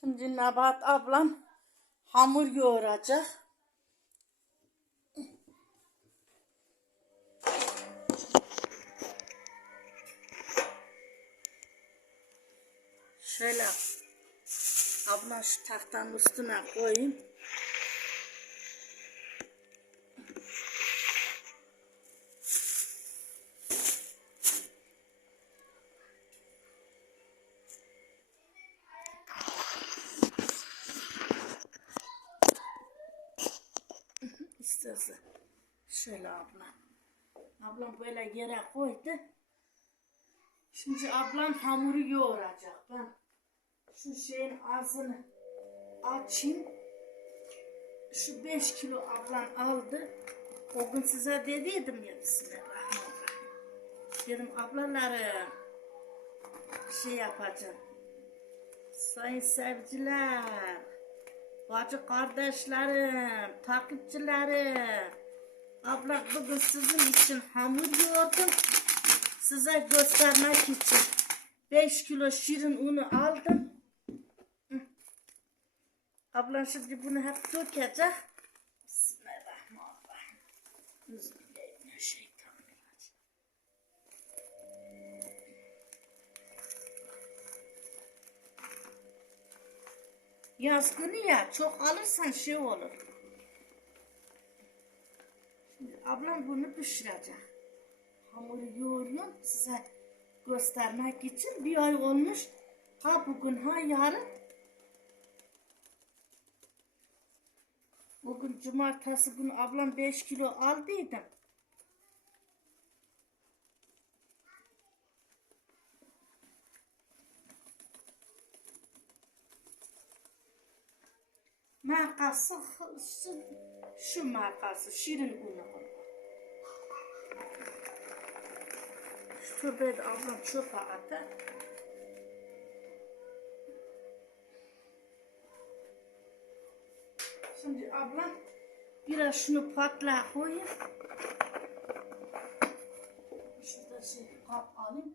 Şimdi Nebahat ablam hamur yoğuracak. Şöyle abla şu tahtanın üstüne koyayım. İsterse şöyle abla. Ablam böyle yere koydu. Şimdi ablam hamuru yoğuracak. Ben şu şeyin ağzını açayım. Şu 5 kilo ablam aldı. O gün size dediydim ya Bismillahirrahmanirrahim. Dedim ablalarım şey yapacağım. Sayın sevciler, bacı kardeşlerim, takipçilerim. Abla bugün sizin için hamur yoğurdum. Size göstermek için 5 kilo şirin unu aldım. Ablam şimdi bunu hep dökecek. Bismillahirrahmanirrahim. Yaz günü ya çok alırsan şey olur. Şimdi ablam bunu pişirecek. Hamuru yoğuruyorum size göstermek için. Bir ay olmuş. Ha bugün ha yarın. Bugün cumartesi günü ablam 5 kilo aldıydım. Markası şu, şu markası şirin unu. Şu töbeyi de ablam çöpe attı. Şimdi ablam biraz şunu patlağa koyayım. Şurada şey kap alayım.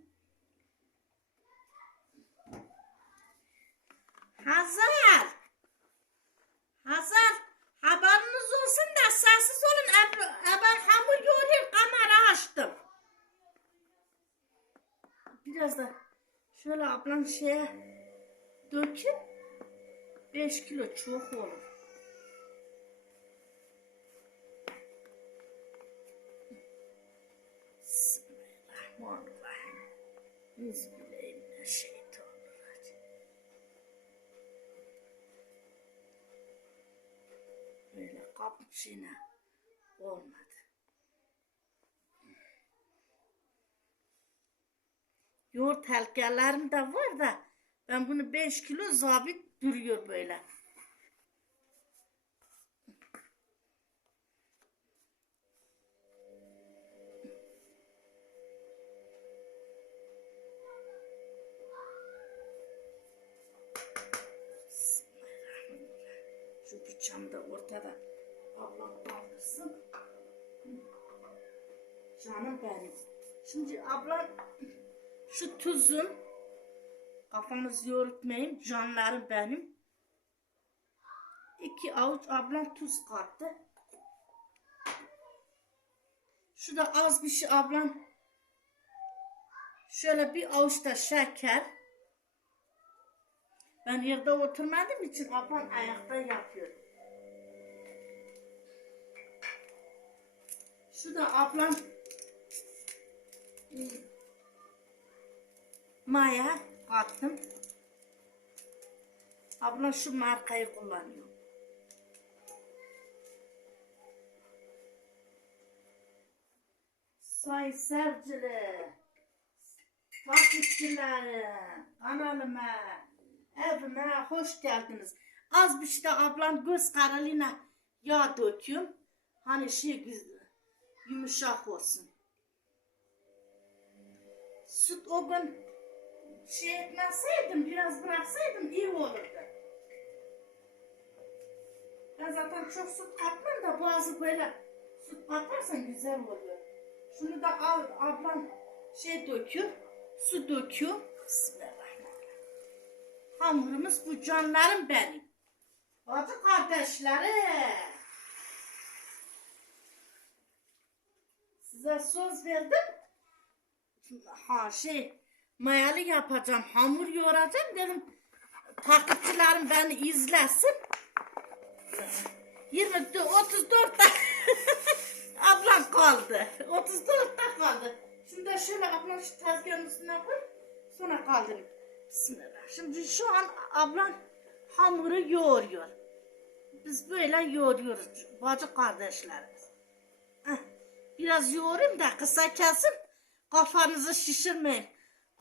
Hazar! Hazar! Haberiniz olsun da sessiz olun. Eb- Ben hamur yoğurayım kamera açtım. Biraz da şöyle ablam şeye dökün. 5 kilo çok olur. Bismillahirrahmanirrahim. Bismillahirrahmanirrahim. Böyle kapı şeyine olmadı. Yoğurt halkalarım da var da ben bunu 5 kilo zabit duruyor böyle. Şu bıçağım da ortada. Ablam kaldırsın. Canım benim. Şimdi ablam şu tuzun kafamızı yoğurtmayın canlarım benim. İki avuç ablam tuz kattı. Şu da az bir şey ablam. Şöyle bir avuç da şeker. Ben yerde oturmadığım için ablam ayakta yapıyor. Şu da ablam maya kattım. Ablam şu markayı kullanıyor. Say sevgili, takipçilerim, kanalıma, evime hoş geldiniz. Az bir şey de ablam göz karalığına yağ döküyorum. Hani şey yumuşak olsun. Süt o gün şey etmeseydim, biraz bıraksaydım iyi olurdu. Ben zaten çok süt katmam da bazı böyle süt katarsan güzel oluyor. Şunu da al, ablam şey döküyor, su döküyor. Bismillahirrahmanirrahim. Hamurumuz bu canlarım benim. Bacı kardeşlerim. Size söz verdim. Ha şey mayalı yapacağım. Hamur yoğuracağım dedim. Takipçilerim beni izlesin. 24, 34 da ablam kaldı. 34 da kaldı. Şimdi de şöyle ablam şu tezgahın üstüne koy. Sonra kaldırayım. Bismillah. Şimdi şu an ablam hamuru yoğuruyor. Biz böyle yoğuruyoruz bacı kardeşlerimiz. Biraz yoğurayım da kısa kesin. Kafanızı şişirmeyin.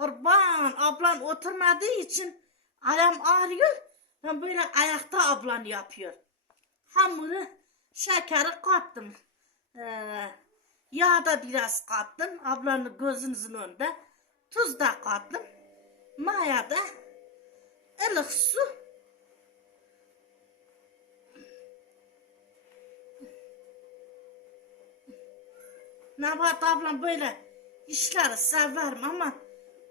Kurban ablan oturmadığı için ayağım ağrıyor. Ben böyle ayakta ablan yapıyor. Hamuru şekeri kattım. Ee, yağ da biraz kattım. Ablanın gözünüzün önünde. Tuz da kattım. Maya da ılık su. Nebat ablam böyle işleri severim ama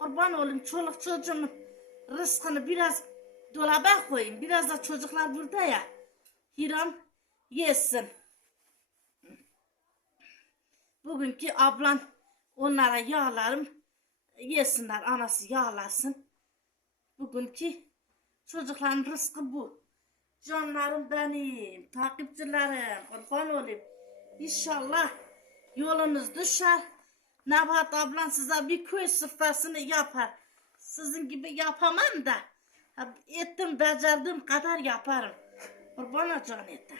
kurban olayım çoluk çocuğumun rızkını biraz dolaba koyayım. Biraz da çocuklar burada ya. Hiram yesin. Bugünkü ablan onlara yağlarım yesinler. Anası yağlasın. Bugünkü çocukların rızkı bu. Canlarım benim, takipçilerim, kurban olayım. İnşallah yolunuz düşer. Nebahat ablan size bir köy sıfasını yapar. Sizin gibi yapamam da. Ettim, becerdiğim kadar yaparım. Kurban can ettim.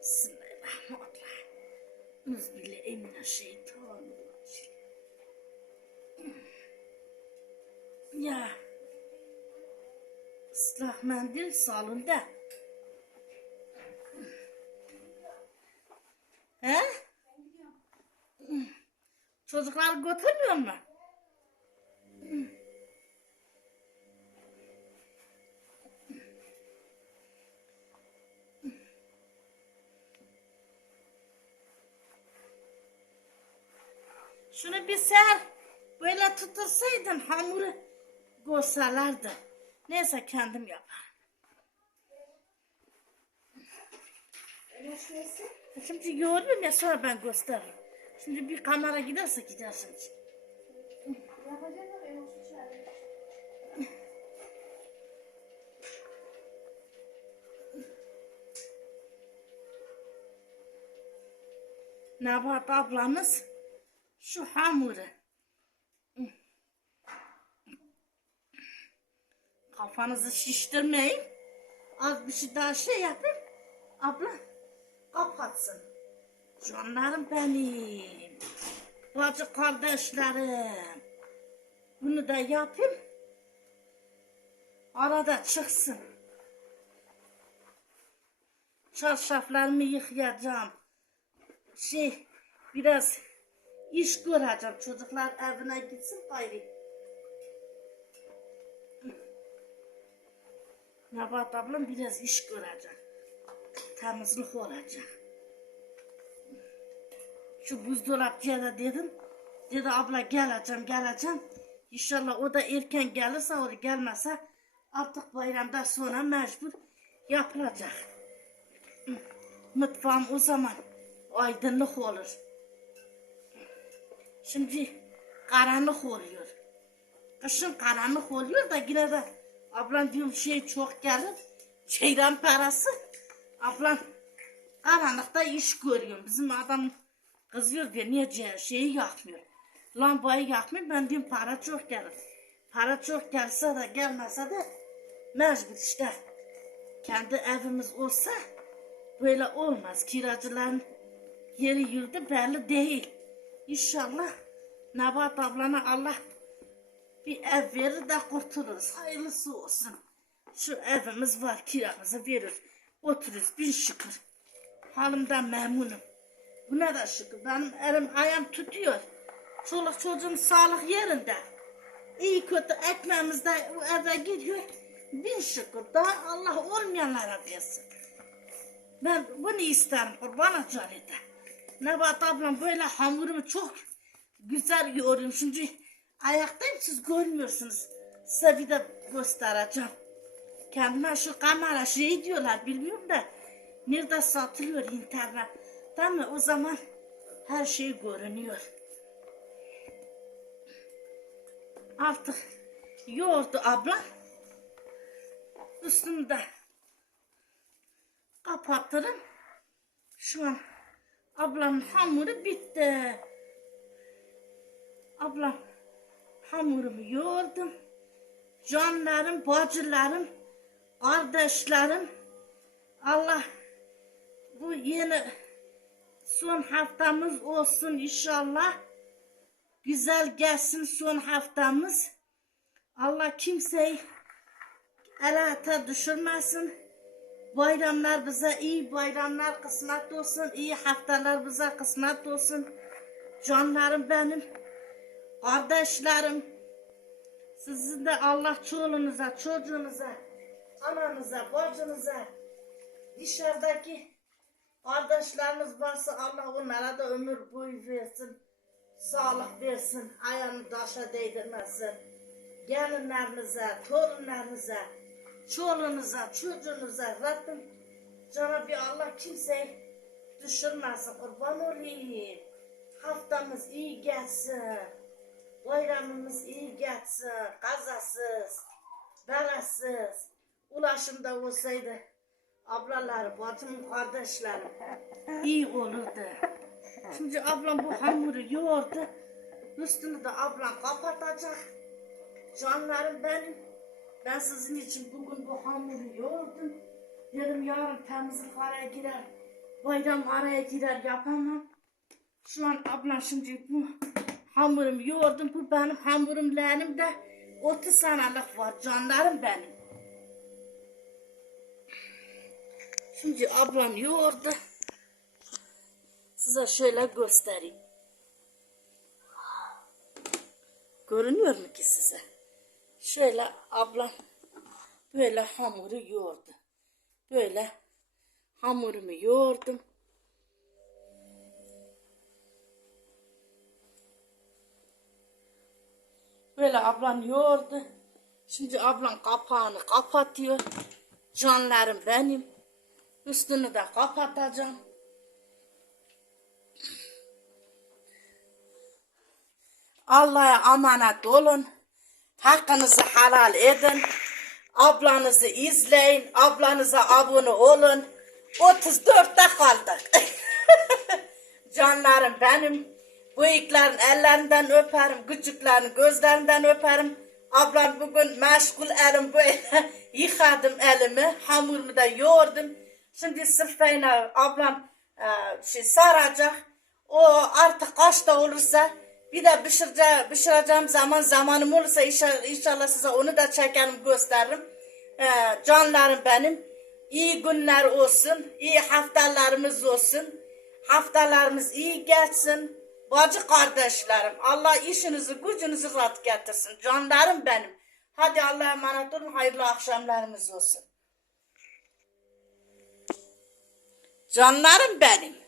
Bismillahirrahmanirrahim. Euzubillahimineşşeytanirracim. Ya. Islah mendil salonda. Çocuklar götürmüyor mu? Şunu bir ser böyle tutursaydın hamuru gösterlerdi. Neyse kendim yaparım. Şimdi yoğuruyorum ya sonra ben gösteririm. Şimdi bir kamera giderse gidersiniz. Nebat ablamız şu hamuru kafanızı şiştirmeyin. Az bir şey daha şey yapın. Abla kapatsın. Canlarım benim. Bacı kardeşlerim. Bunu da yapayım. Arada çıksın. Çarşaflarımı yıkayacağım. Şey biraz iş göreceğim. Çocuklar evine gitsin gayrı. Nebat ablam biraz iş görecek. Temizlik olacak. Şu buzdolapçıya da dedim. Dedi abla geleceğim geleceğim. İnşallah o da erken gelirse o da gelmezse artık bayramdan sonra mecbur yapılacak. Mutfağım o zaman aydınlık olur. Şimdi karanlık oluyor. Kışın karanlık oluyor da yine de ablam diyorum şey çok gelir. Çeyren parası. Ablam karanlıkta iş görüyor. Bizim adam kızıyor diyor niye şeyi yakmıyor. Lambayı yakmıyor. Ben diyorum para çok gelir. Para çok gelse de gelmese de mecbur işte. Kendi evimiz olsa böyle olmaz. Kiracıların yeri yurdu belli değil. İnşallah Nebat ablana Allah bir ev verir de kurtuluruz. Hayırlısı olsun. Şu evimiz var kiramızı verir. Otururuz bin şükür. Halimden memnunum. Buna da şükür. Benim elim ayağım tutuyor. Çoluk çocuğum sağlık yerinde. İyi kötü ekmeğimiz de eve gidiyor. Bin şükür. Daha Allah olmayanlara versin. Ben bunu isterim kurban canete. Nebat ablam böyle hamurumu çok güzel yoğuruyorum. Şimdi ayaktayım siz görmüyorsunuz. Size bir de göstereceğim. Kendime şu kamera şey diyorlar bilmiyorum da nerede satılıyor internet. Değil mi? O zaman her şey görünüyor. Artık yoğurdu abla. Üstümde kapatırım. Şu an ablamın hamuru bitti. Ablam hamurumu yoğurdum. Canlarım, bacılarım, kardeşlerim. Allah bu yeni son haftamız olsun inşallah. Güzel gelsin son haftamız. Allah kimseyi elata düşürmesin. Bayramlar bize iyi bayramlar kısmet olsun. iyi haftalar bize kısmet olsun. Canlarım benim. Kardeşlerim. Sizin de Allah çoluğunuza, çocuğunuza, ananıza, bacınıza, dışarıdaki kardeşleriniz varsa Allah onlara da ömür boyu versin. Sağlık versin, ayağını taşa değdirmesin. Gelinlerinize, torunlarınıza, çoluğunuza, çocuğunuza Rabbim Cenab-ı Allah kimseyi düşürmesin. Kurban olayım. Haftamız iyi geçsin. Bayramımız iyi geçsin. Kazasız, belasız. Ulaşımda olsaydı ablalarım, bacım, kardeşlerim iyi olurdu. Şimdi ablam bu hamuru yoğurdu. Üstünü de ablam kapatacak. Canlarım benim. Ben sizin için bugün bu hamuru yoğurdum. Dedim yarın temizlik araya girer. Bayram araya girer yapamam. Şu an ablam şimdi bu hamurumu yoğurdum. Bu benim hamurumlarımda 30 senelik var canlarım benim. Şimdi ablam yoğurdu. Size şöyle göstereyim. Görünüyor mu ki size? Şöyle ablam böyle hamuru yoğurdu. Böyle hamurumu yoğurdum. Böyle ablam yoğurdu. Şimdi ablam kapağını kapatıyor. Canlarım benim. Üstünü de kapatacağım. Allah'a emanet olun. Hakkınızı helal edin. Ablanızı izleyin. Ablanıza abone olun. 34'te kaldık. Canlarım benim. Büyüklerin ellerinden öperim. Küçüklerin gözlerinden öperim. Ablam bugün meşgul elim böyle. Yıkadım elimi. Hamurumu da yoğurdum. Şimdi sırfayla ablam e, şey saracak. O artık kaçta olursa bir de pişireceğim, pişireceğim zaman zamanım olursa inşallah, inşallah size onu da çekerim gösteririm. Ee, canlarım benim. iyi günler olsun. iyi haftalarımız olsun. Haftalarımız iyi geçsin. Bacı kardeşlerim Allah işinizi gücünüzü rahat getirsin. Canlarım benim. Hadi Allah'a emanet olun. Hayırlı akşamlarımız olsun. Canlarım benim.